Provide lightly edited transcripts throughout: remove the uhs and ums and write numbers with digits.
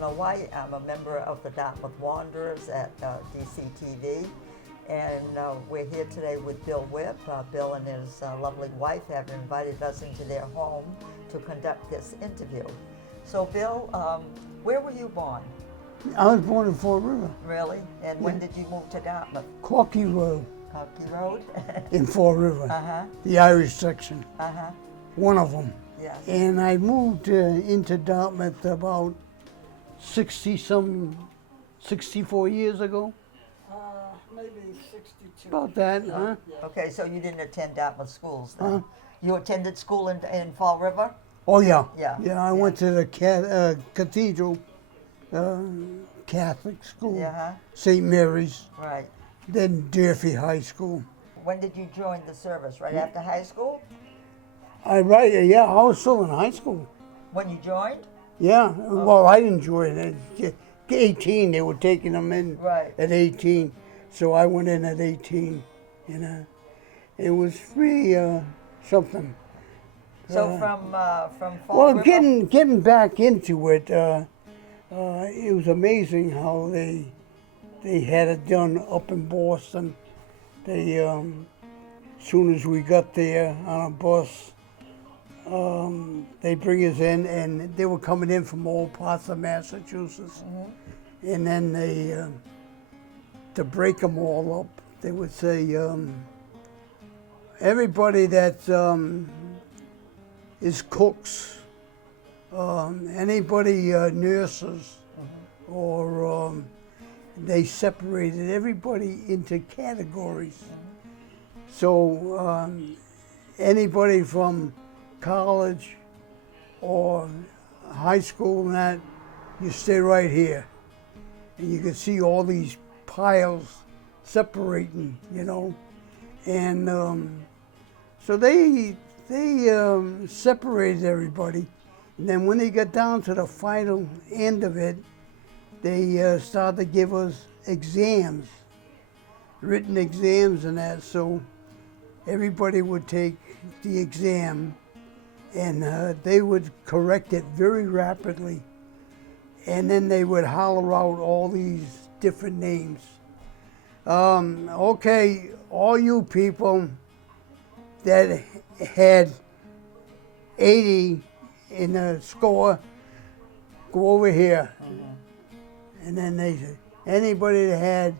know White. I'm a member of the Dartmouth Wanderers at DCTV, and we're here today with Bill Whipp. Bill and his lovely wife have invited us into their home to conduct this interview. So Bill, where were you born? I was born in Fall River. Really? And when did you move to Dartmouth? Corky Road Corky Road? in Fall River, Uh-huh. the Irish section, Uh-huh. one of them. Yes. And I moved into Dartmouth about 64 years ago. Maybe 62. About that, huh? Okay, so you didn't attend Dartmouth schools then? Huh? You attended school in Fall River? Oh yeah. Yeah. I went to the Cathedral Catholic School, Yeah, St. Mary's, right. then Durfee High School. When did you join the service? Right after high school? I was still in high school. When you joined? Yeah, well, I didn't join it. 18, they were taking them in Right. at 18. So I went in at 18, it was really something. So from Fall Well, River? getting back into it, it was amazing how they had it done up in Boston. They, as soon as we got there on a bus, they bring us in, and they were coming in from all parts of Massachusetts. Mm-hmm. And then they, to break them all up, they would say, everybody that is cooks, anybody nurses, or they separated everybody into categories. So anybody from college or high school and that, you stay right here. And you can see all these piles separating, And so they separated everybody. And then when they got down to the final end of it, they started to give us exams, written exams and that. So everybody would take the exam, and they would correct it very rapidly. And then they would holler out all these different names. Okay, all you people that had 80 in the score, go over here. And then they said, anybody that had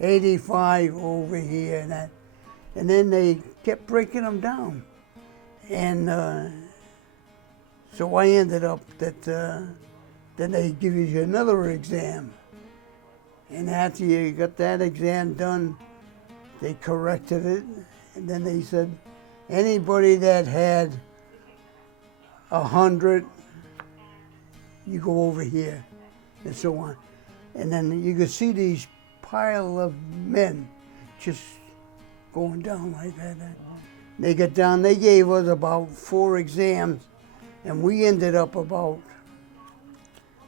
85 over here and that. And then they kept breaking them down. And so I ended up that then they give you another exam. And after you got that exam done, they corrected it. And then they said, anybody that had 100, you go over here, and so on. And then you could see these pile of men just going down like that. They got down, they gave us about 4 exams, and we ended up about,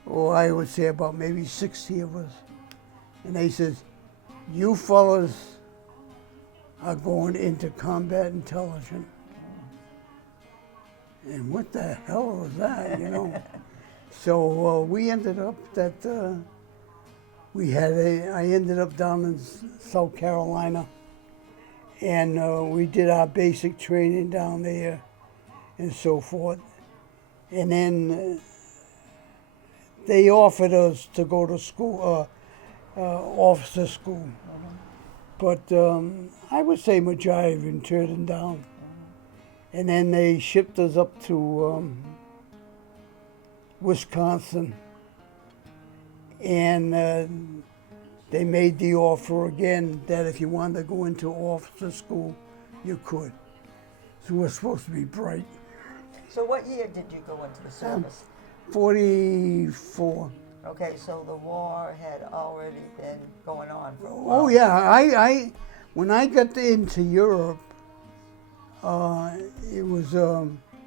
I would say about maybe 60 of us. And they says, you fellas are going into combat intelligence. And what the hell was that, So we ended up that I ended up down in South Carolina, and we did our basic training down there and so forth. And then they offered us to go to school, officer school. But I would say majority of them turned them down. And then they shipped us up to Wisconsin. And they made the offer again that if you wanted to go into officer school, you could. So we're supposed to be bright. So what year did you go into the service? 44. Okay, so the war had already been going on for a while. Oh yeah, when I got into Europe, it was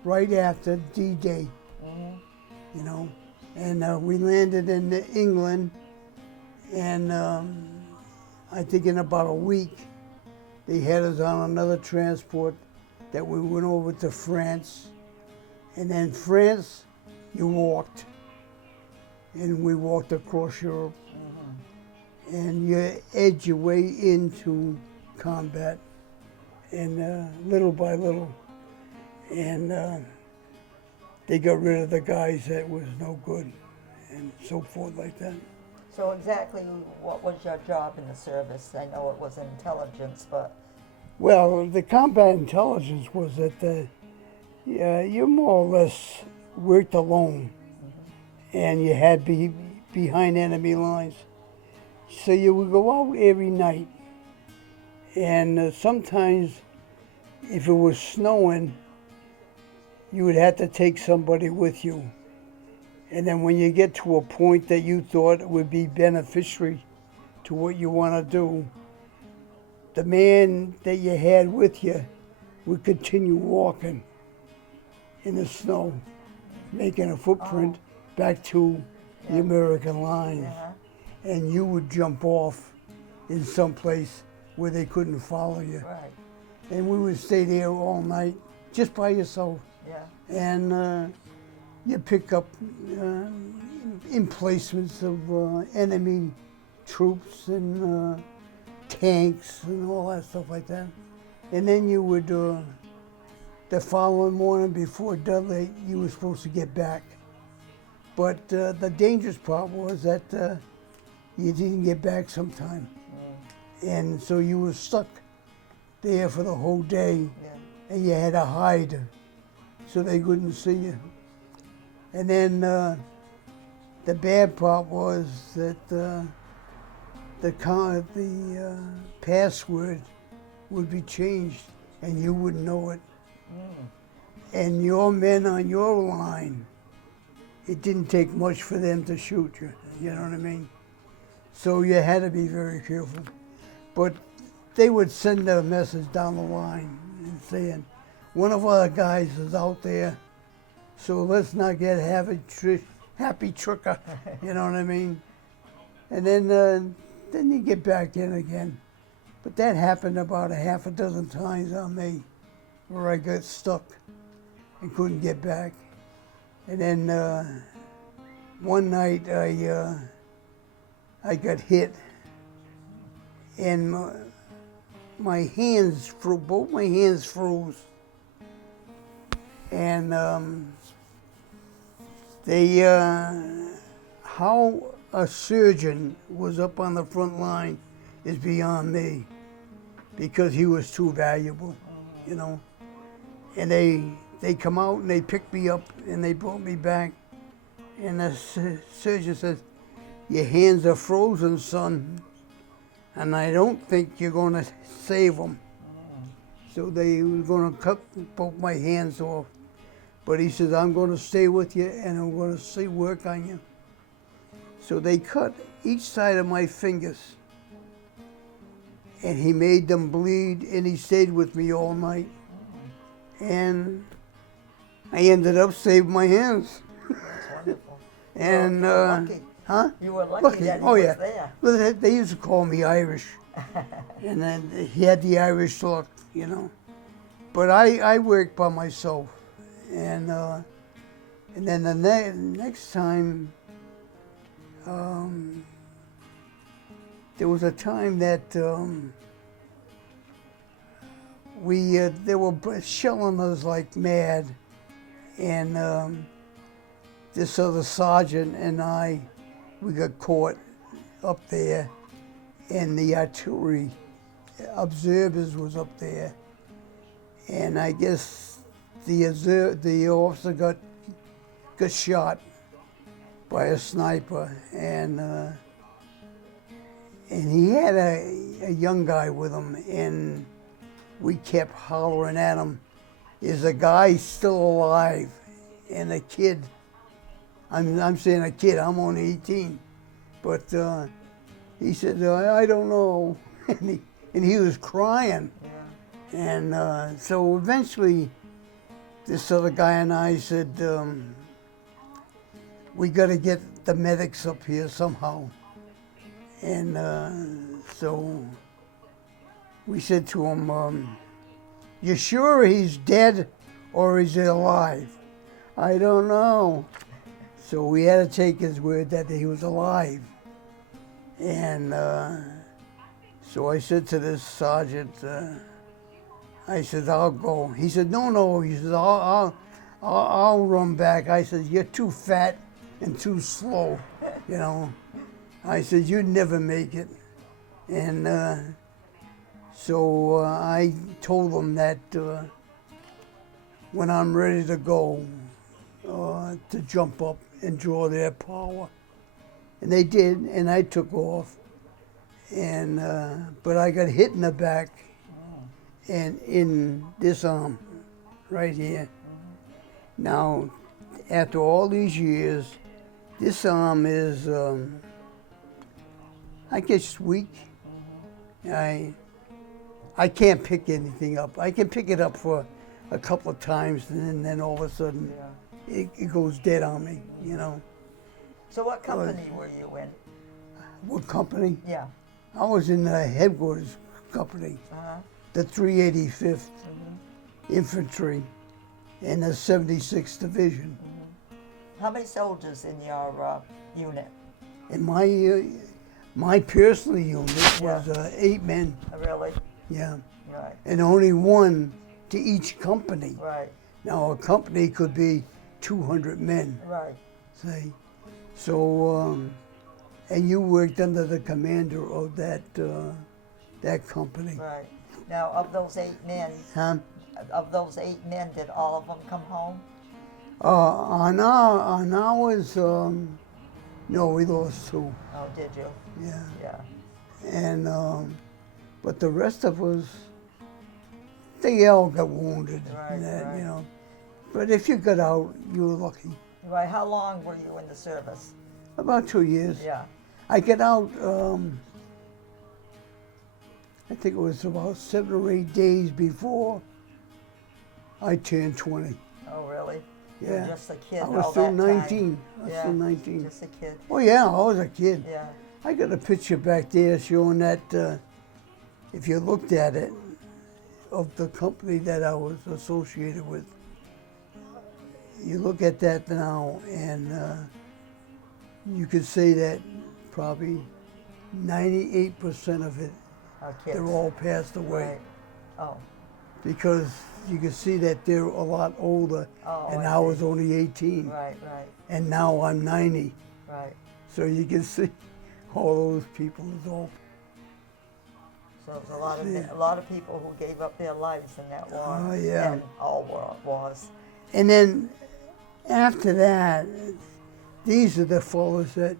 right after D-Day, and we landed in England, and I think in about a week, they had us on another transport that we went over to France, and then France, you walked. and we walked across Europe. And you edge your way into combat, and little by little, and they got rid of the guys that was no good, and so forth like that. So exactly what was your job in the service? I know it was intelligence, but Well, the combat intelligence was that you more or less worked alone, and you had to be behind enemy lines. So you would go out every night, and sometimes if it was snowing, you would have to take somebody with you. And then when you get to a point that you thought would be beneficiary to what you want to do, the man that you had with you would continue walking in the snow, making a footprint back to the American lines. And you would jump off in some place where they couldn't follow you. right, And we would stay there all night, just by yourself. yeah, And you pick up emplacements of enemy troops and tanks and all that stuff like that. And then you would, the following morning before daylight, you were supposed to get back. But the dangerous part was that you didn't get back sometime. And so you were stuck there for the whole day, yeah, and you had to hide so they couldn't see you. And then the bad part was that the password would be changed, and you wouldn't know it. And your men on your line, it didn't take much for them to shoot you. You know what I mean? So you had to be very careful. But they would send a message down the line and saying, one of our guys is out there, so let's not get happy trucker, you know what I mean? And then you get back in again. But that happened about a half a dozen times on me, where I got stuck and couldn't get back. And then one night I got hit, and my hands, both my hands froze. And how a surgeon was up on the front line is beyond me, because he was too valuable, you know. And they come out and they picked me up and they brought me back. And the surgeon says, your hands are frozen, son, and I don't think you're going to save them. So they were going to cut both my hands off. But he says, I'm going to stay with you and I'm going to work on you. So they cut each side of my fingers, and he made them bleed, and he stayed with me all night. And I ended up saving my hands. that's wonderful. And you were lucky. huh? You were lucky that he Oh was yeah. there. Well, they used to call me Irish, and then he had the Irish look, you know. But I worked by myself, and then the next time, there was a time that they were shelling us like mad, and this other sergeant and we got caught up there, and the artillery observers was up there, and I guess the officer got shot by a sniper, and he had a young guy with him, and we kept hollering at him, is the guy still alive? And the kid, I'm saying a kid, I'm only 18, but he said, I don't know, and he was crying. Yeah. And so eventually, this other guy and I said, we got to get the medics up here somehow. And so we said to him, you sure he's dead or is he alive? I don't know. So we had to take his word that he was alive. And so I said to this sergeant, I said, I'll go. He said, no. He said, I'll run back. I said, you're too fat and too slow, you know. I said, you'd never make it. And so I told them that when I'm ready to go, to jump up and draw their power. And they did, and I took off. And but I got hit in the back and in this arm right here. Now, after all these years, this arm is, I guess, weak. I can't pick anything up. I can pick it up for a couple of times, and then all of a sudden, it goes dead on me, you know. So what company were you in? What company? Yeah. I was in the headquarters company, the 385th Infantry in the 76th Division. How many soldiers in your unit? And my personal unit was 8 men. Really? Yeah. Right. And only one to each company. Right. Now a company could be 200 men. Right. See? So, and you worked under the commander of that company. Right. Now, of those 8 men, did all of them come home? On ours, no, we lost 2. Oh, did you? Yeah. Yeah. And but the rest of us, they all got wounded. Right, You know. But if you got out, you were lucky. Right. How long were you in the service? About 2 years. Yeah. I got out. I think it was about 7 or 8 days before I turned 20. Oh, really? You Yeah. were just a kid I was all still that 19. time. I was Yeah, still 19. Just a kid. Oh yeah, I was a kid. Yeah. I got a picture back there showing that, if you looked at it, of the company that I was associated with. You look at that now, and you could say that probably 98% of it, Our kids. they're all passed away. Right. Oh. Because you can see that they're a lot older, Oh, and I I see. was only 18, Right. and now I'm 90. Right. So you can see all those people is all. So there's a lot of people who gave up their lives in that war. Oh, yeah. And all wars. And then after that, these are the fellows that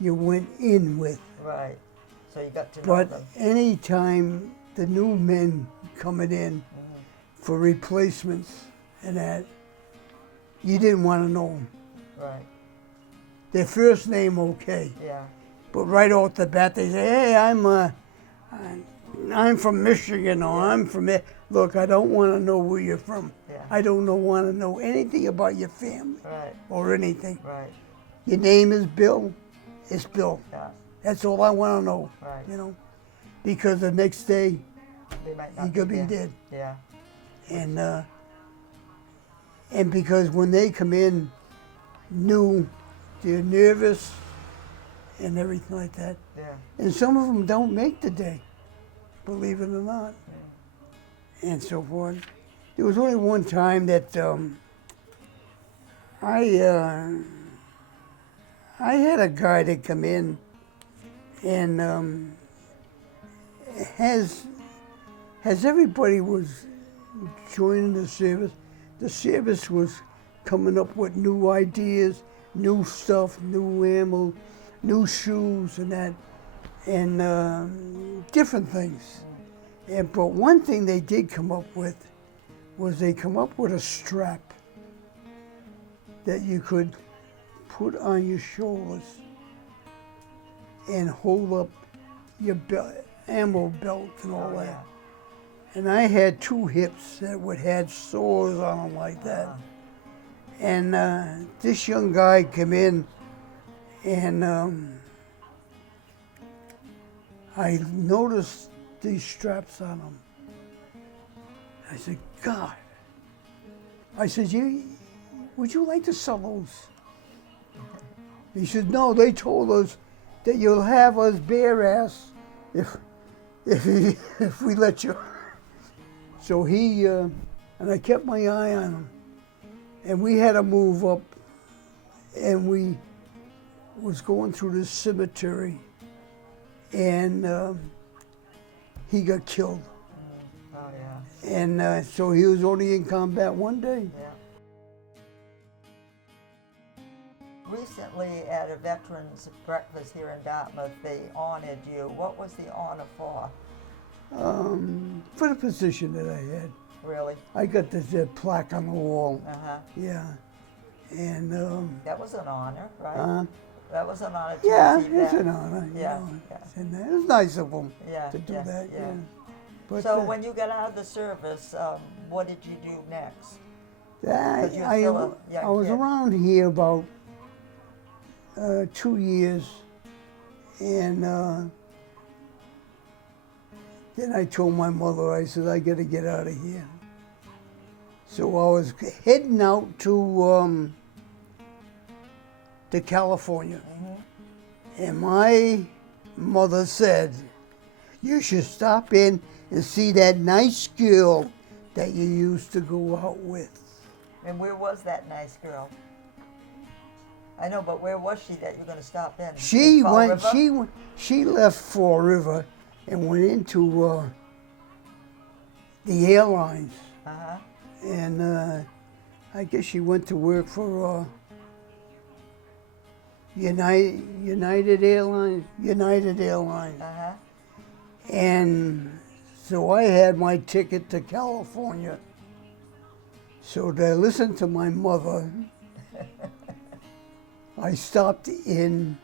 you went in with. Right. So you got to know But them. anytime the new men coming in for replacements and that, you didn't want to know them. Right. Their first name, okay. Yeah. But right off the bat, they say, hey, I'm from Michigan, or I'm from there. Look, I don't want to know where you're from. Yeah. I don't want to know anything about your family Right. or anything. Right. Your name is Bill, it's Bill. Yeah. That's all I want to know, Right. you know, because the next day They might he not could be there. dead. Yeah. And because when they come in new, they're nervous and everything like that. Yeah. And some of them don't make the day, believe it or not, and so forth. There was only one time that I had a guy that come in and as everybody was joining the service was coming up with new ideas, new stuff, new ammo, new shoes and that, and different things. But one thing they did come up with was they come up with a strap that you could put on your shoulders and hold up your ammo belt and all that. Yeah. And I had 2 hips that would had sores on them like that. And this young guy came in, and I noticed these straps on him. I said, God. I said, would you like to sell those? He said, no, they told us that you'll have us bare ass if we let you. So he, and I kept my eye on him. And we had to move up, and we was going through this cemetery, and he got killed. Oh, yeah. And so he was only in combat one day. Yeah. Recently, at a veterans breakfast here in Dartmouth, they honored you. What was the honor for? For the position that I had. Really? I got this plaque on the wall. Uh-huh. Yeah. And That was an honor, right? That was an honor to yeah, receive it's that. an honor. Yeah, You know. yeah. And it was nice of them Yeah, to do yeah, that. yeah. Yeah. But So when you got out of the service, what did you do next? 'Cause you're I still a young I was kid. around here about 2 years, and then I told my mother, I said, I got to get out of here. So I was heading out to California, and my mother said, you should stop in and see that nice girl that you used to go out with. And where was that nice girl? I know, but where was she that you're going to stop in? She In Fall went. River? She left Fall River and went into the airlines, Uh-huh. and I guess she went to work for United Airlines. United Airlines, Uh-huh. and so I had my ticket to California. So to listen to my mother, I stopped in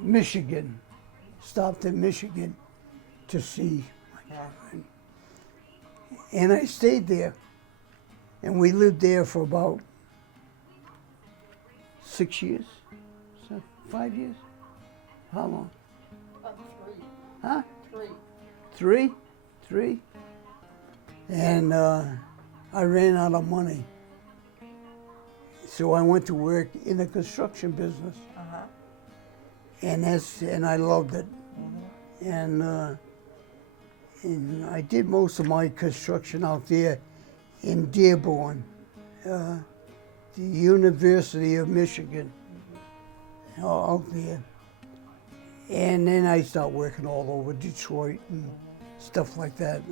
Michigan. Stopped in Michigan to see my Yeah. girlfriend. And I stayed there. And we lived there for about 6 years? 5 years? How long? 3. Huh? 3. 3? 3? And I ran out of money. So I went to work in the construction business. Uh-huh. And I loved it. And I did most of my construction out there in Dearborn, the University of Michigan, out there. And then I started working all over Detroit and stuff like that.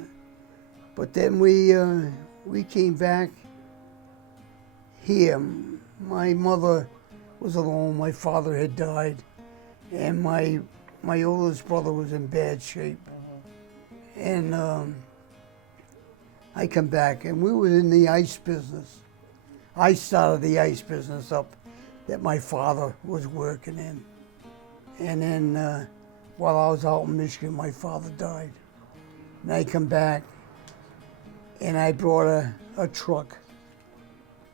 But then we came back here. My mother was alone. My father had died, and my oldest brother was in bad shape. And I come back, and we were in the ice business. I started the ice business up that my father was working in. And then while I was out in Michigan, my father died. And I come back, and I brought a truck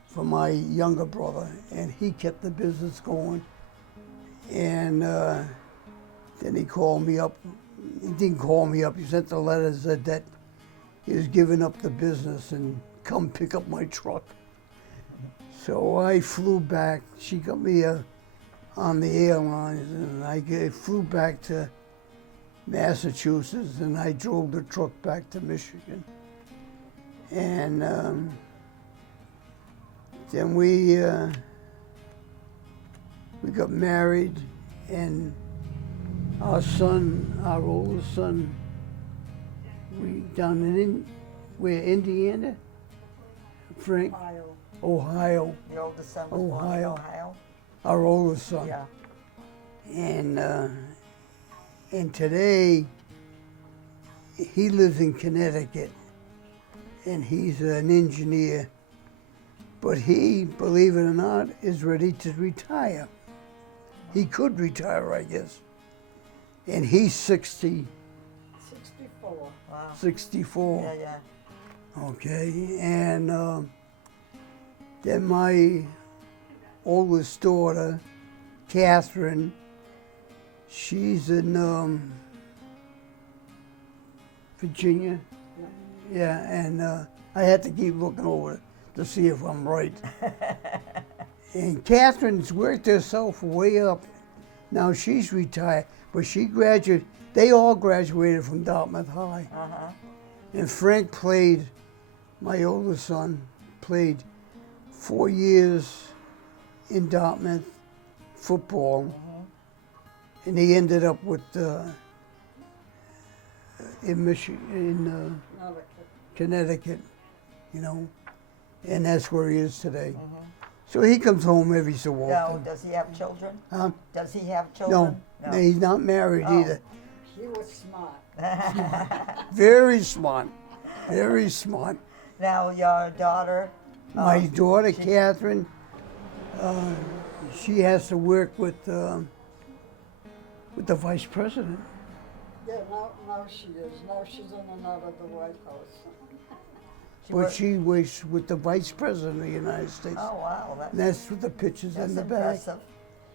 for my younger brother, and he kept the business going. And then he called me up. He didn't call me up. He sent the letter, said that he was giving up the business and come pick up my truck. So I flew back. She got me on the airlines, and I flew back to Massachusetts, and I drove the truck back to Michigan. And then we got married, and our son, our oldest son, we're Indiana, Frank, Ohio, The oldest son was born in Ohio. Ohio? our oldest son. Yeah. And today he lives in Connecticut, and he's an engineer. But he, believe it or not, is ready to retire. He could retire, I guess. And he's 64. 64. Yeah, yeah. Okay, and then my oldest daughter, Catherine, she's in Virginia. Yeah, and I had to keep looking over to see if I'm right. And Catherine's worked herself way up. Now she's retired, but she graduated. They all graduated from Dartmouth High. And Frank played, my oldest son, played 4 years in Dartmouth football. And he ended up with in Michigan, Connecticut, you know, and that's where he is today. So he comes home every so No, often. does he have children? Huh? Does he have No, children? he's not married Oh. either. He was smart. Very smart, very smart. Now, your daughter, My daughter, Catherine, she has to work with the vice president. Yeah, now she is. Now she's in and out of the White House. she But work- she works with the vice president of the United States. Oh, wow, And that's with the pictures that's in the back. impressive.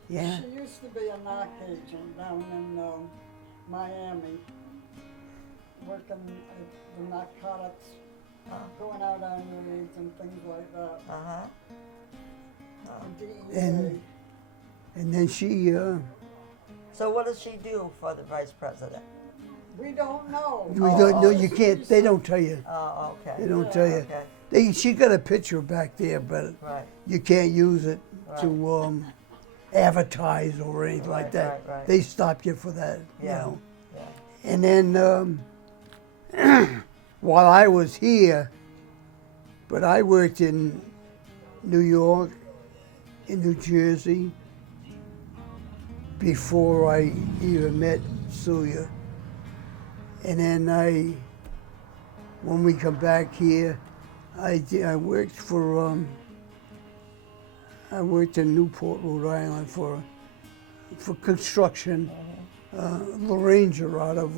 Yeah. She used to be a narc agent down in Miami, working at the narcotics, going out on raids and things like that. The DEA. And then she, So what does she do for the vice president? We don't know. we don't know, you can't, they don't tell you. Oh, okay. They don't tell you. Okay, She got a picture back there, but right. you can't use it Right. to advertise or anything like Right, that. right, right. They stop you for that, you Yeah. know. Yeah. And then while I was here, but I worked in New York, in New Jersey, before I even met Celia. And then when we come back here, I worked for, I worked in Newport, Rhode Island for construction. Ranger out of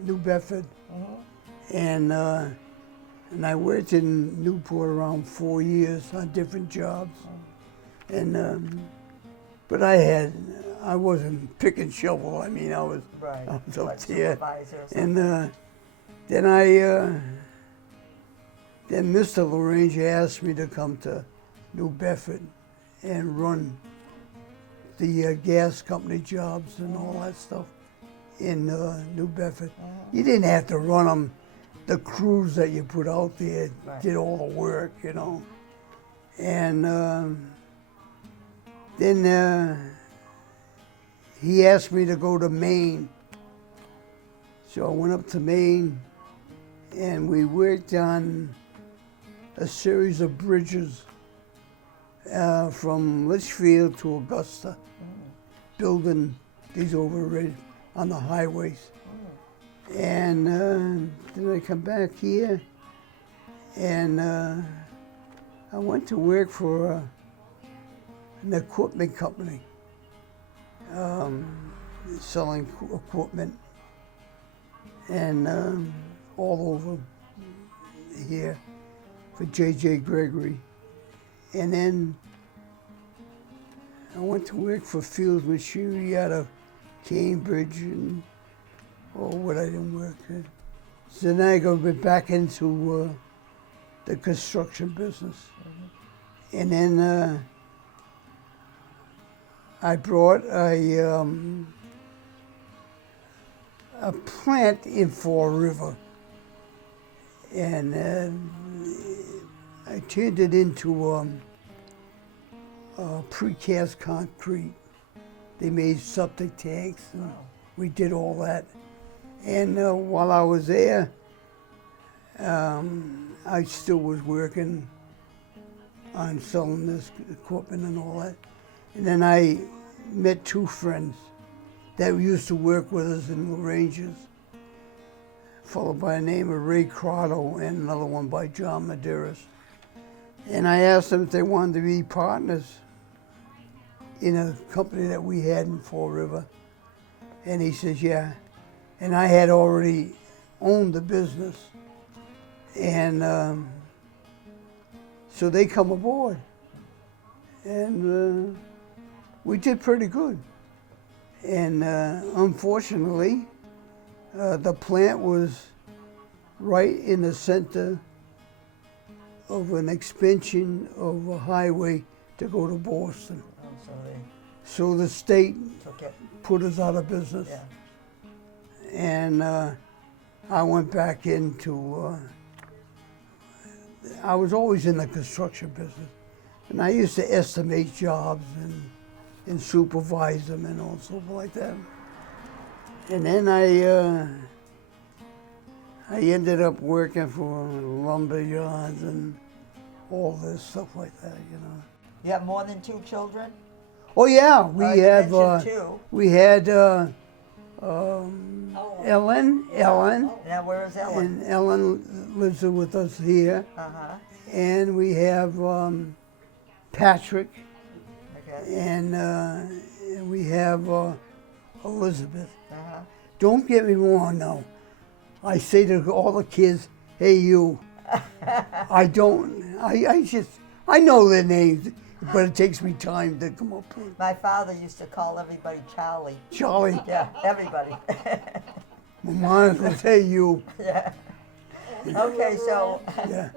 New Bedford. And I worked in Newport around 4 years on different jobs. And but I wasn't pick and shovel. I mean, I was Right. up Like there. supervisor or And something. then Mr. LaRange asked me to come to New Bedford and run the gas company jobs and all that stuff in New Bedford. You didn't have to run them. The crews that you put out there Right. did all the work, you know. And then he asked me to go to Maine. So I went up to Maine and we worked on a series of bridges from Litchfield to Augusta, building these overhead on the highways. And then I come back here and I went to work for an equipment company, selling equipment and all over here for J.J. Gregory. And then I went to work for Fields Machinery out of Cambridge and what I didn't work at. So then I went back into the construction business. And then I brought a plant in Fall River. And I turned it into precast concrete. They made septic tanks, and we did all that. And while I was there, I still was working on selling this equipment and all that. And then I met two friends that used to work with us in the Rangers, followed by a name of Ray Crotto and another one by John Medeiros. And I asked them if they wanted to be partners in a company that we had in Fall River. And he says, yeah. And I had already owned the business. And so they come aboard. And we did pretty good. And unfortunately, the plant was right in the center of an expansion of a highway to go to Boston. Oh, so they So the state took it. put us out of business. Yeah. And I went back into, I was always in the construction business. And I used to estimate jobs and supervise them and all stuff like that. And then I ended up working for lumber yards and all this stuff like that, you know. You have more than 2 children? Oh yeah, we You have. mentioned 2. We had Oh, Ellen, Now, where is Ellen? and Ellen lives with us here, Uh-huh. and we have Patrick, Okay. and we have Elizabeth. Uh-huh. Don't get me wrong, though. I say to all the kids, "Hey, you." I don't. I know their names, but it takes me time to come up with. My father used to call everybody Charlie. Charlie, Yeah, everybody. my mom says, "Hey, you." Yeah. Okay, so Yeah.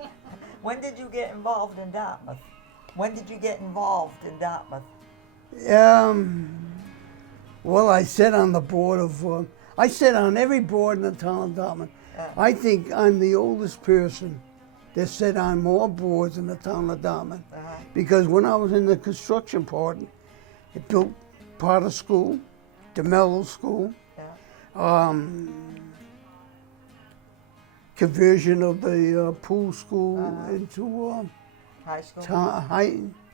when did you get involved in Dartmouth? When did you get involved in Dartmouth? Well, I sat on the board of. I sat on every board in the town of Dartmouth. I think I'm the oldest person that sat on more boards in the town of Dartmouth. Uh-huh. Because when I was in the construction part, it built part of school, DeMello School, Yeah. conversion of the pool school into High school?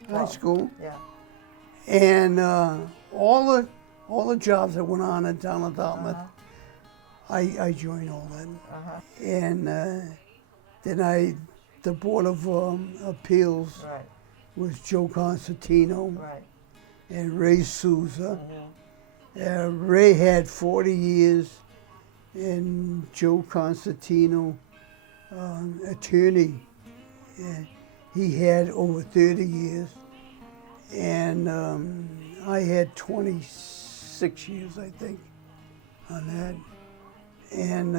high school, Yeah. and all the jobs that went on in town of Dartmouth. I joined all that, Uh-huh. and then the Board of Appeals Right. was Joe Constantino Right. and Ray Souza. Mm-hmm. Ray had 40 years, and Joe Constantino, attorney, he had over 30 years, and I had 26 years, I think, on that. And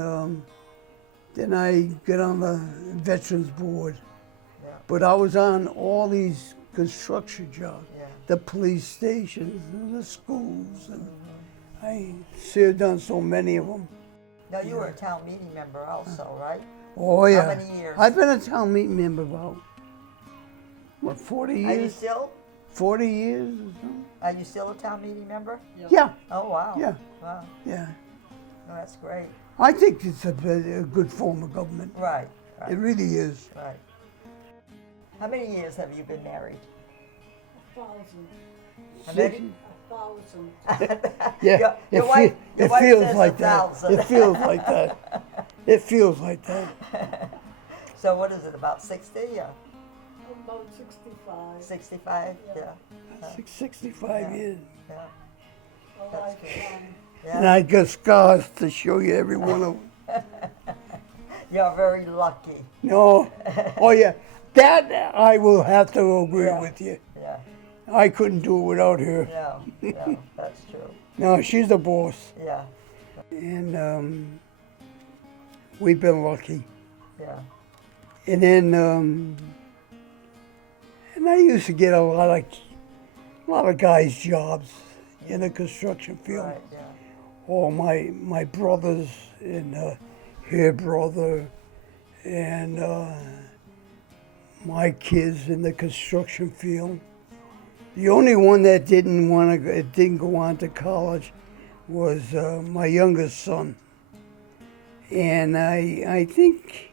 then I got on the Veterans Board. Yeah. But I was on all these construction jobs, Yeah. the police stations and the schools, and I served on so many of them. Now, you were a town meeting member also, right? Oh yeah. How many years? I've been a town meeting member about, what, 40 Are you years? still? 40 years or something? Are you still a town meeting member? Yeah, Oh, wow. yeah, Wow. yeah. No, that's great. I think it's a good form of government. Right. It Right. really is. Right. How many years have you been married? 1,000. How many? 1,000. Yeah, Your wife it says feels like that. 1,000. It feels like that. It feels like that. So what is it, about 60 or About 65. 65? Yeah. Yeah. 65 Yeah. years. Yeah. A That's lifetime. And Yeah. I got scars to show you every one of them. You're very lucky. No. Oh, yeah. That I will have to agree Yeah. with you. Yeah. I couldn't do it without her. No, no, that's true. No, she's the boss. Yeah. And we've been lucky. Yeah. And then, and I used to get a lot of guys' jobs in the construction field. Right. Yeah. All my brothers and her brother and my kids in the construction field. The only one that didn't go on to college was my youngest son. And I think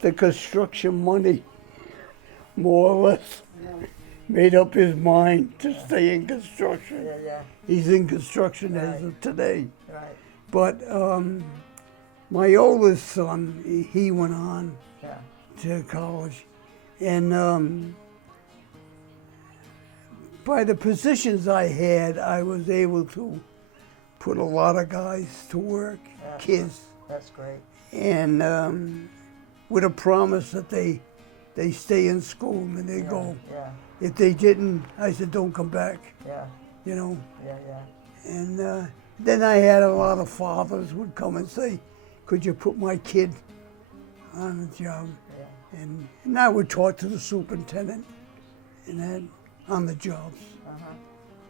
the construction money, more or less, made up his mind to stay in construction. Yeah. Yeah. He's in construction as of today. Right. But my oldest son, he went on Yeah. to college. And by the positions I had, I was able to put a lot of guys to work, Yeah. kids, That's great. and with a promise that they stay in school and they Yeah. go. Yeah. If they didn't, I said, don't come back, Yeah. you know. Yeah. Yeah. And then I had a lot of fathers would come and say, could you put my kid on the job? Yeah. And I would talk to the superintendent, and that on the jobs, Uh-huh.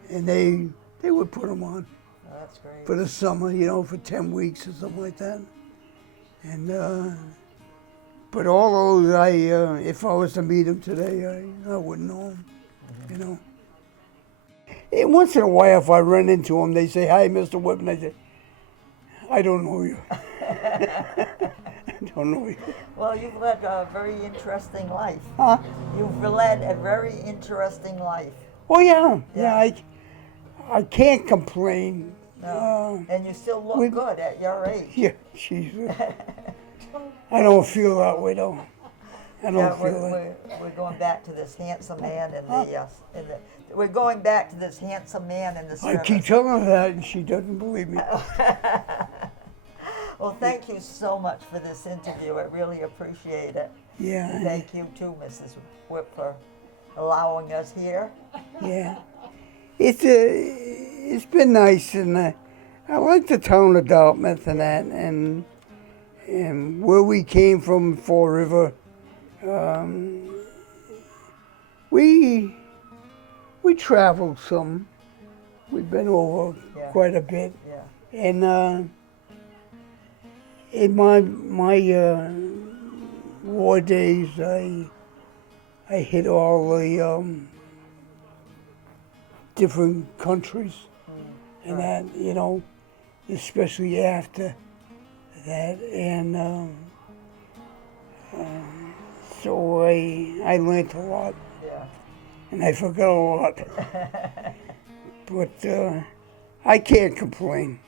and they would put them on Oh, that's great. for the summer, you know, for 10 weeks or something like that. And but all those, if I was to meet them today, I wouldn't know them, you know. And once in a while, if I run into them, they say, "Hi, Mr. Whipp," and I say, "I don't know you." I don't know you. Well, you've led a very interesting life. Huh? You've led a very interesting life. Oh yeah, Yeah. yeah. I can't complain. No. And you still look we- good at your age. Yeah, Jesus. I don't feel that way though. I don't Yeah, feel that. we're going back to this handsome man we're going back to this handsome man in the I service. keep telling her that, and she doesn't believe me. Well, thank you so much for this interview. I really appreciate it. Yeah, And thank you too, Mrs. Whipp, for allowing us here. yeah. It's been nice, and I like the town of Dartmouth and that, and where we came from, Fall River. We traveled some. We've been over Yeah. quite a bit, Yeah. and in my war days, I hit all the different countries, and right. that, you know, especially after that, and so I learned a lot, Yeah. and I forgot a lot, but I can't complain.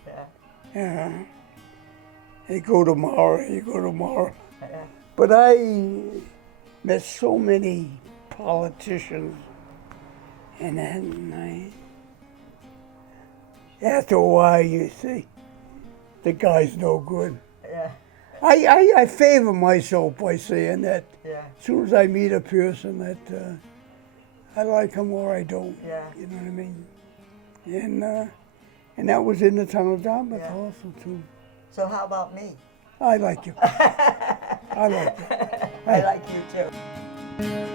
Yeah. You go tomorrow, you go tomorrow. Yeah. But I met so many politicians, and then after a while, you see, the guy's no good. Yeah. I favor myself by saying that Yeah. as soon as I meet a person that I like him or I don't. Yeah. You know what I mean? And that was in the town of Dartmouth Yeah. also too. So how about me? I like you. I like you. I like you too.